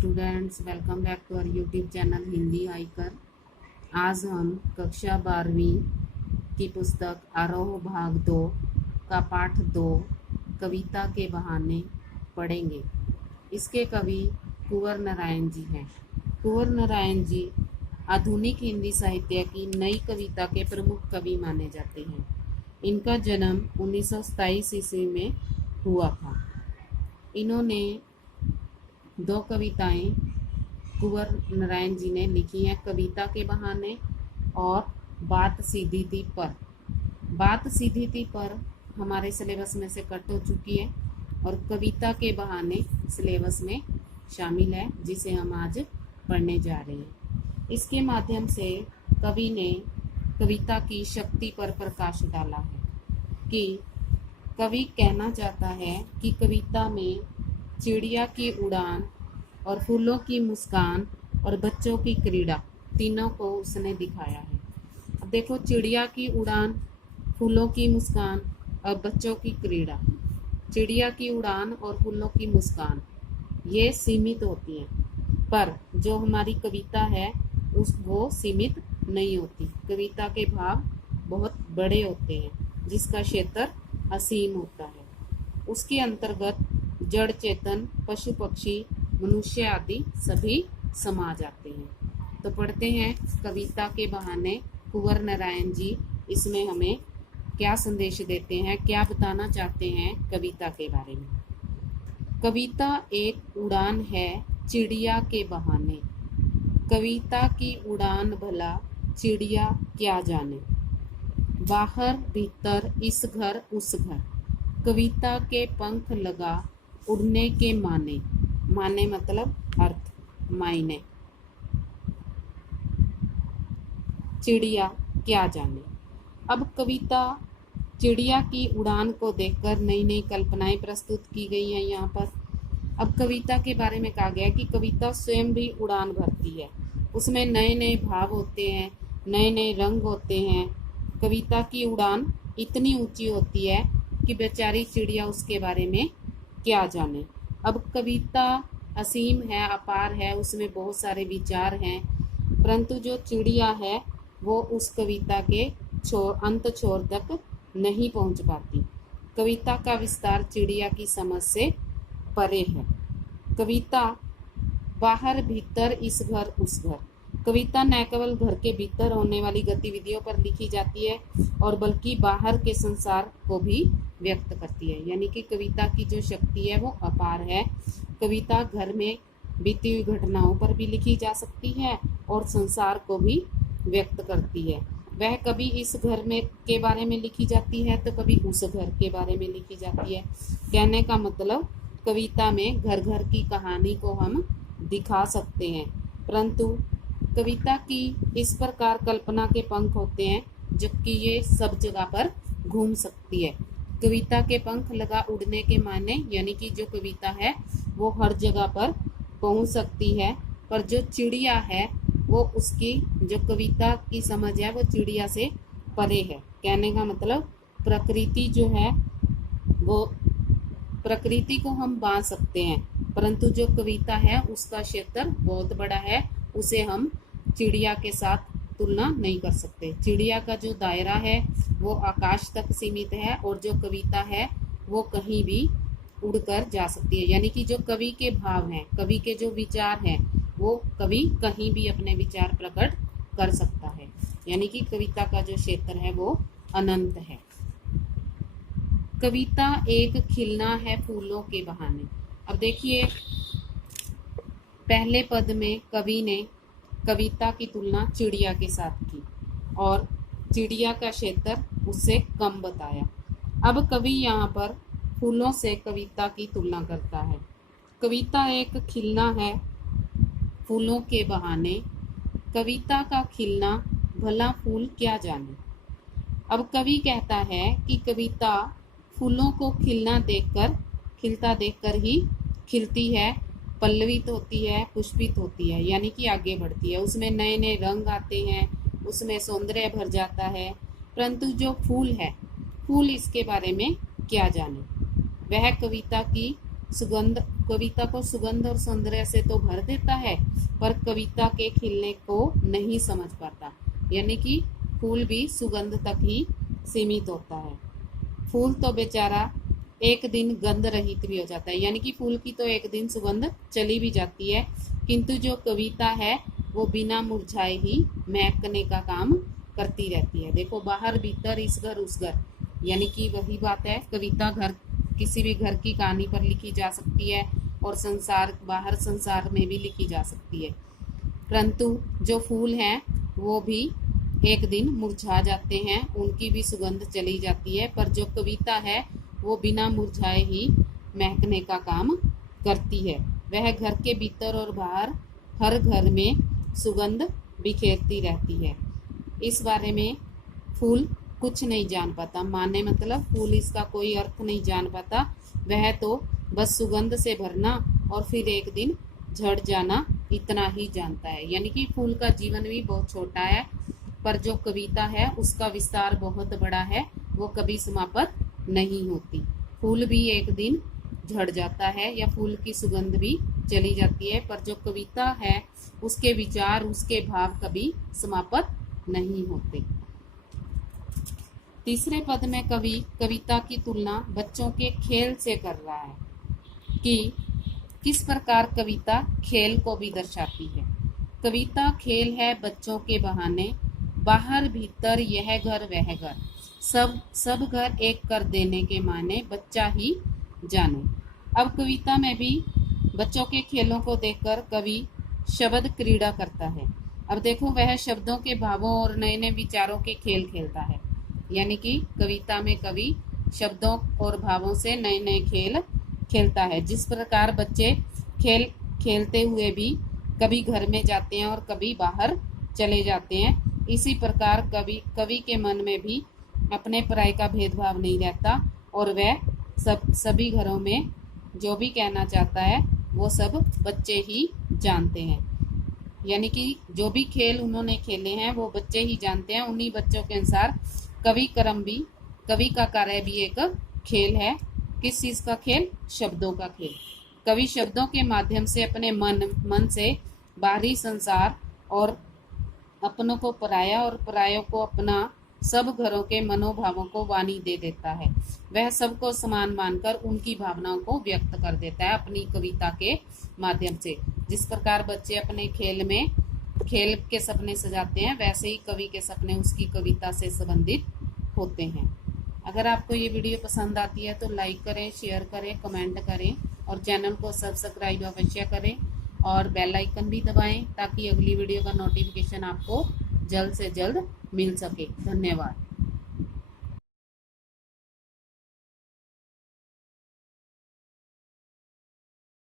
Students, welcome back to our YouTube channel Hindi आइकर। आज हम कक्षा 12वीं की पुस्तक आरोह भाग 2 का पाठ 2 कविता के बहाने पढ़ेंगे। इसके कवि कुंवर नारायण जी हैं। कुंवर नारायण जी आधुनिक हिंदी साहित्य की नई कविता के प्रमुख कवि माने जाते हैं। इनका जन्म 1927 ईस्वी में हुआ था। इन्होंने 2 कविताएं कुंवर नारायण जी ने लिखी हैं, कविता के बहाने और बात सीधी थी पर। बात सीधी थी पर हमारे सिलेबस में से कट हो चुकी है और कविता के बहाने सिलेबस में शामिल है, जिसे हम आज पढ़ने जा रहे हैं। इसके माध्यम से कवि ने कविता की शक्ति पर प्रकाश डाला है कि कवि कहना चाहता है कि कविता में चिड़िया की उड़ान और फूलों की मुस्कान और बच्चों की क्रीड़ा तीनों को उसने दिखाया है। अब देखो, चिड़िया की उड़ान, फूलों की मुस्कान और बच्चों की क्रीड़ा। चिड़िया की उड़ान और फूलों की मुस्कान ये सीमित होती हैं, पर जो हमारी कविता है वो सीमित नहीं होती। कविता के भाव बहुत बड़े होते हैं, जिसका क्षेत्र असीम होता है। उसके अंतर्गत जड़ चेतन, पशु पक्षी, मनुष्य आदि सभी समा जाते हैं। तो पढ़ते हैं कविता के बहाने कुंवर नारायण जी इसमें हमें क्या संदेश देते हैं, क्या बताना चाहते हैं कविता के बारे में। कविता एक उड़ान है चिड़िया के बहाने, कविता की उड़ान भला चिड़िया क्या जाने। बाहर भीतर इस घर उस घर, कविता के पंख लगा उड़ने के माने। माने मतलब अर्थ, मायने। चिड़िया क्या जाने। अब कविता चिड़िया की उड़ान को देखकर नई नई कल्पनाएं प्रस्तुत की गई हैं यहाँ पर। अब कविता के बारे में कहा गया कि कविता स्वयं भी उड़ान भरती है, उसमें नए नए भाव होते हैं, नए नए रंग होते हैं। कविता की उड़ान इतनी ऊंची होती है कि बेचारी चिड़िया उसके बारे में क्या जाने। अब कविता असीम है, अपार है, उसमें बहुत सारे विचार हैं, परंतु जो चिड़िया है वो उस कविता के अंत छोर तक नहीं पहुंच पाती। कविता का विस्तार चिड़िया की समझ से परे है। कविता बाहर भीतर इस घर उस घर, कविता न केवल घर के भीतर होने वाली गतिविधियों पर लिखी जाती है और बल्कि बाहर के संसार को भी व्यक्त करती है। यानी कि कविता की जो शक्ति है वो अपार है। कविता घर में बीती हुई घटनाओं पर भी लिखी जा सकती है और संसार को भी व्यक्त करती है। वह कभी इस घर में के बारे में लिखी जाती है तो कभी उस घर के बारे में लिखी जाती है। कहने का मतलब कविता में घर घर की कहानी को हम दिखा सकते हैं, परंतु कविता की इस प्रकार कल्पना के पंख होते हैं जबकि ये सब जगह पर घूम सकती है। कविता के पंख लगा उड़ने के माने, यानी कि जो कविता है वो हर जगह पर पहुंच सकती है, पर जो चिड़िया है वो उसकी जो कविता की समझ है वो चिड़िया से परे है। कहने का मतलब प्रकृति जो है वो प्रकृति को हम बांध सकते हैं, परंतु जो कविता है उसका क्षेत्र बहुत बड़ा है, उसे हम चिड़िया के साथ तुलना नहीं कर सकते। चिड़िया का जो दायरा है वो आकाश तक सीमित है और जो कविता है वो कहीं भी उड़कर जा सकती है। यानी कि जो कवि के भाव हैं, कवि के जो विचार हैं, वो कवि कहीं भी अपने विचार प्रकट कर सकता है। यानी कि कविता का जो क्षेत्र है वो अनंत है। कविता एक खिलना है फूलों के बहाने। अब देखिए, पहले पद में कवि ने कविता की तुलना चिड़िया के साथ की और चिड़िया का क्षेत्र उससे कम बताया। अब कवि यहाँ पर फूलों से कविता की तुलना करता है। कविता एक खिलना है फूलों के बहाने, कविता का खिलना भला फूल क्या जाने। अब कवि कहता है कि कविता फूलों को खिलता देखकर ही खिलती है, पल्लवित होती है, पुष्पित होती है, यानी कि आगे बढ़ती है। उसमें नए नए रंग आते हैं, उसमें सौंदर्य भर जाता है, परंतु जो फूल है, फूल इसके बारे में क्या जाने। वह कविता की सुगंध कविता को सुगंध और सौंदर्य से तो भर देता है, पर कविता के खिलने को नहीं समझ पाता। यानी कि फूल भी सुगंध तक ही सीमित होता है। फूल तो बेचारा एक दिन गंध रहित भी हो जाता है, यानी कि फूल की तो एक दिन सुगंध चली भी जाती है, किंतु जो कविता है वो बिना मुरझाए ही महकने का काम करती रहती है। देखो, बाहर भीतर, इस घर उस घर, यानी कि वही बात है। कविता घर, किसी भी घर की कहानी पर लिखी जा सकती है और संसार, बाहर संसार में भी लिखी जा सकती है। परंतु जो फूल हैं वो भी एक दिन मुरझा जाते हैं, उनकी भी सुगंध चली जाती है, पर जो कविता है वो बिना मुरझाए ही महकने का काम करती है। वह घर के भीतर और बाहर हर घर में सुगंध बिखेरती रहती है। इस बारे में फूल कुछ नहीं जान पाता, माने मतलब फूल इसका कोई अर्थ नहीं जान पाता। वह तो बस सुगंध से भरना और फिर एक दिन झड़ जाना, इतना ही जानता है। यानी कि फूल का जीवन भी बहुत छोटा है, पर जो कविता है उसका विस्तार बहुत बड़ा है, वो कभी समाप्त नहीं होती। फूल भी एक दिन झड़ जाता है या फूल की सुगंध भी चली जाती है, पर जो कविता है उसके विचार, उसके भाव कभी समाप्त नहीं होते। तीसरे पद में कवि कविता की तुलना बच्चों के खेल से कर रहा है कि किस प्रकार कविता खेल को भी दर्शाती है। कविता खेल है बच्चों के बहाने, बाहर भीतर यह घर वह घर, सब घर एक कर देने के माने बच्चा ही जाने। अब कविता में भी बच्चों के खेलों को देखकर कवि शब्द क्रीड़ा करता है। अब देखो, वह शब्दों के भावों और नए नए विचारों के खेल खेलता है। यानी कि कविता में कवि शब्दों और भावों से नए नए खेल खेलता है। जिस प्रकार बच्चे खेल खेलते हुए भी कभी घर में जाते हैं और कभी बाहर चले जाते हैं, इसी प्रकार कवि के मन में भी अपने पराये का भेदभाव नहीं रहता और वह सभी घरों में जो भी कहना चाहता है वो सब बच्चे ही जानते हैं। यानी कि जो भी खेल उन्होंने खेले हैं वो बच्चे ही जानते हैं। उन्हीं बच्चों के अनुसार कवि का कार्य भी एक खेल है। किस चीज़ का खेल? शब्दों का खेल। कवि शब्दों के माध्यम से अपने मन से बाहरी संसार और अपनों को पराया और परायों को अपना, सब घरों के मनोभावों को वाणी दे देता है। वह सबको समान मानकर उनकी भावनाओं को व्यक्त कर देता है अपनी कविता के माध्यम से। जिस प्रकार बच्चे अपने खेल के सपने सजाते हैं, वैसे ही कवि के सपने उसकी कविता से संबंधित होते हैं। अगर आपको ये वीडियो पसंद आती है तो लाइक करें, शेयर करें, कमेंट करें और चैनल को सब्सक्राइब अवश्य करें और बेल आइकन भी दबाएं ताकि अगली वीडियो का नोटिफिकेशन आपको जल्द से जल्द मिल सके। धन्यवाद।